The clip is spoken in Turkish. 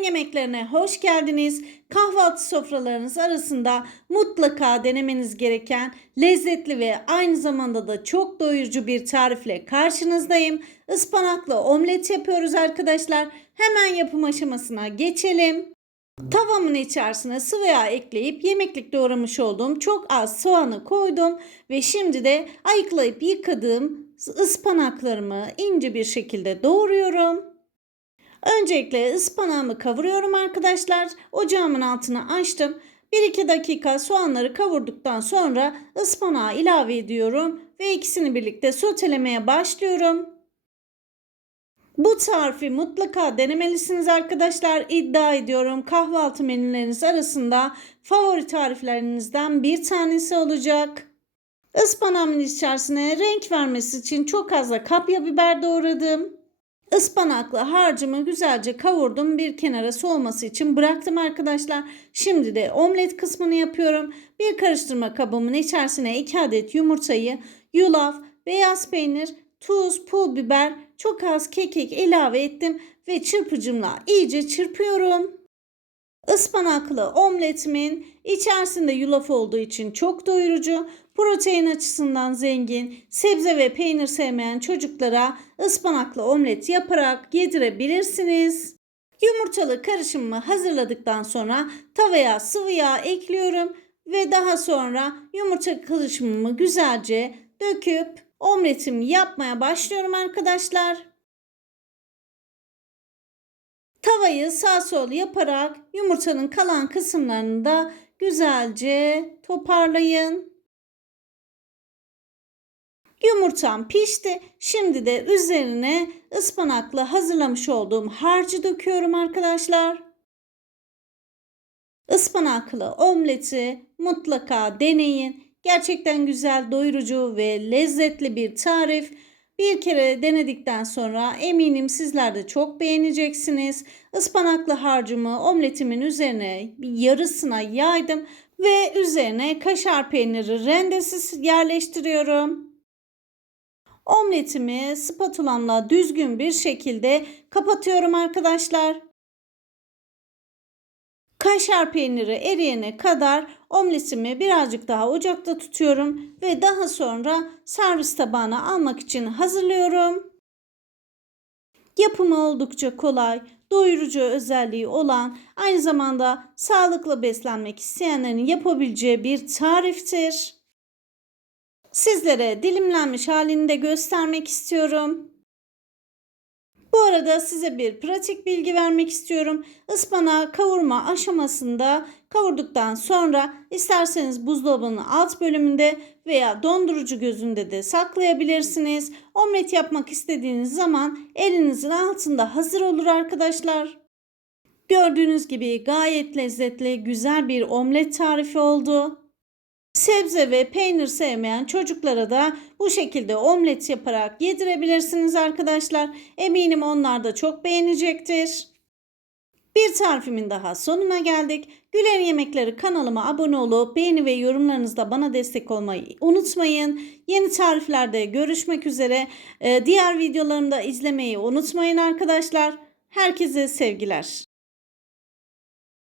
Güler'in yemeklerine hoş geldiniz. Kahvaltı sofralarınız arasında mutlaka denemeniz gereken lezzetli ve aynı zamanda da çok doyurucu bir tarifle karşınızdayım. Ispanaklı omlet yapıyoruz arkadaşlar. Hemen yapım aşamasına geçelim. Tavamın içerisine sıvı yağ ekleyip yemeklik doğramış olduğum çok az soğanı koydum ve şimdi de ayıklayıp yıkadığım ıspanaklarımı ince bir şekilde doğruyorum. Öncelikle ıspanağımı kavuruyorum arkadaşlar. Ocağımın altını açtım. 1-2 dakika soğanları kavurduktan sonra ıspanağı ilave ediyorum ve ikisini birlikte sotelemeye başlıyorum. Bu tarifi mutlaka denemelisiniz arkadaşlar. İddia ediyorum kahvaltı menüleriniz arasında favori tariflerinizden bir tanesi olacak. Ispanağımın içerisine renk vermesi için çok az da kapya biber doğradım. Ispanaklı harcımı güzelce kavurdum. Bir kenara soğuması için bıraktım arkadaşlar. Şimdi de omlet kısmını yapıyorum. Bir karıştırma kabımın içerisine 2 adet yumurtayı, yulaf, beyaz peynir, tuz, pul biber, çok az kekik ilave ettim ve çırpıcımla iyice çırpıyorum. Ispanaklı omletimin içerisinde yulaf olduğu için çok doyurucu, protein açısından zengin, sebze ve peynir sevmeyen çocuklara ıspanaklı omlet yaparak yedirebilirsiniz. Yumurtalı karışımımı hazırladıktan sonra tavaya sıvı yağ ekliyorum ve daha sonra yumurta karışımımı güzelce döküp omletimi yapmaya başlıyorum arkadaşlar. Tavayı sağ sol yaparak yumurtanın kalan kısımlarını da güzelce toparlayın. Yumurtam pişti. Şimdi de üzerine ıspanaklı hazırlamış olduğum harcı döküyorum arkadaşlar. Ispanaklı omleti mutlaka deneyin. Gerçekten güzel, doyurucu ve lezzetli bir tarif. Bir kere denedikten sonra eminim sizler de çok beğeneceksiniz. Ispanaklı harcımı omletimin üzerine yarısına yaydım ve üzerine kaşar peyniri rendesi yerleştiriyorum. Omletimi spatulamla düzgün bir şekilde kapatıyorum arkadaşlar. Kaşar peyniri eriyene kadar omletimi birazcık daha ocakta tutuyorum ve daha sonra servis tabağına almak için hazırlıyorum. Yapımı oldukça kolay, doyurucu özelliği olan, aynı zamanda sağlıklı beslenmek isteyenlerin yapabileceği bir tariftir. Sizlere dilimlenmiş halini de göstermek istiyorum. Bu arada size bir pratik bilgi vermek istiyorum. Ispanağı kavurma aşamasında kavurduktan sonra isterseniz buzdolabının alt bölümünde veya dondurucu gözünde de saklayabilirsiniz. Omlet yapmak istediğiniz zaman elinizin altında hazır olur arkadaşlar. Gördüğünüz gibi gayet lezzetli, güzel bir omlet tarifi oldu. Sebze ve peynir sevmeyen çocuklara da bu şekilde omlet yaparak yedirebilirsiniz arkadaşlar. Eminim onlar da çok beğenecektir. Bir tarifimin daha sonuna geldik. Güler Yemekleri kanalıma abone olup beğeni ve yorumlarınızda bana destek olmayı unutmayın. Yeni tariflerde görüşmek üzere. Ee, diğer videolarımda izlemeyi unutmayın arkadaşlar. Herkese sevgiler.